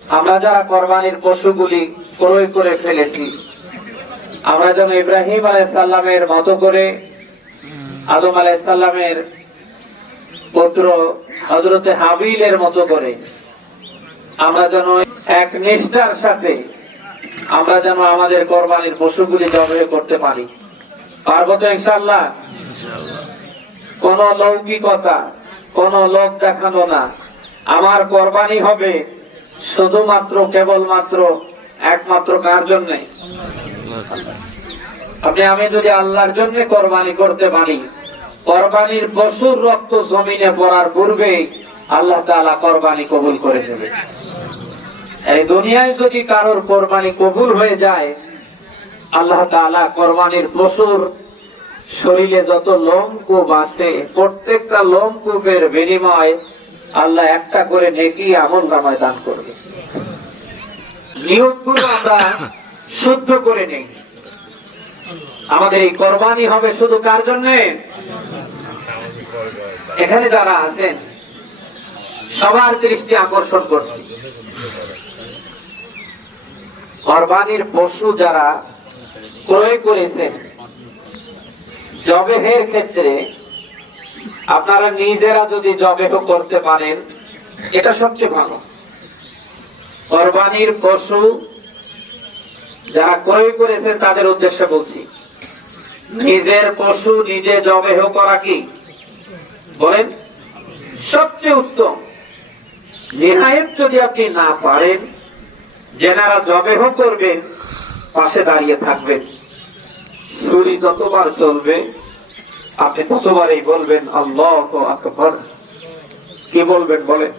আমরা যারা কোরবানির পশুগুলি ক্রয় করে ফেলেছি, আমরা যেন ইব্রাহিম আলাইহিস সালামের মতো করে আদম আলাইহিস সালামের পুত্র হযরতে হাবিলের মতো করে আমরা যেন এক নিষ্ঠার সাথে আমরা যেন আমাদের কোরবানির পশুগুলি জবাই করতে পারি। পারবো তো ইনশাআল্লাহ? কোন লৌকিকতা, কোন লোক দেখানো না। আমার কোরবানি হবে শুধুমাত্র কেবলমাত্র একমাত্র কার জন্য? আমি যদি আল্লাহর জন্য কোরবানি করতে পারি, কোরবানির পশুর রক্ত জমিনে পড়ার পূর্বে আল্লাহ তাআলা কোরবানি কবুল করে নেবে। এই দুনিয়ায় যদি কারোর কোরবানি কবুল হয়ে যায়, আল্লাহ তাআলা কোরবানির পশুর শরীরে যত লোমকূপ আছে প্রত্যেকটা লোমকূপের বিনিময়ে আল্লাহ একটা করে নেকি আমলনামায় দান করবে। নিয়তগুলো আমরা শুদ্ধ করে নেই। আমাদের এই কোরবানি হবে শুধু কার জন্য? এখানে যারা আছেন সবার দৃষ্টি আকর্ষণ করছি, কোরবানির পশু যারা ক্রয় করেছেন, জবেহের ক্ষেত্রে আপনারা নিজেরা যদি জবেহ করতে পারেন এটা সবচেয়ে ভালো। কোরবানির পশু যারা ক্রয় করেছেন তাদের উদ্দেশ্যে বলছি, নিজের পশু নিজে জবেহ করা কি বলেন সবচেয়ে উত্তম। নিহায়েত যদি আপনি না পারেন, যেনারা জবেহ করবেন পাশে দাঁড়িয়ে থাকবেন। ছুরি যতবার চলবে আপনি ততবারই বলবেন আল্লাহু আকবার। কি বলবেন বলেন?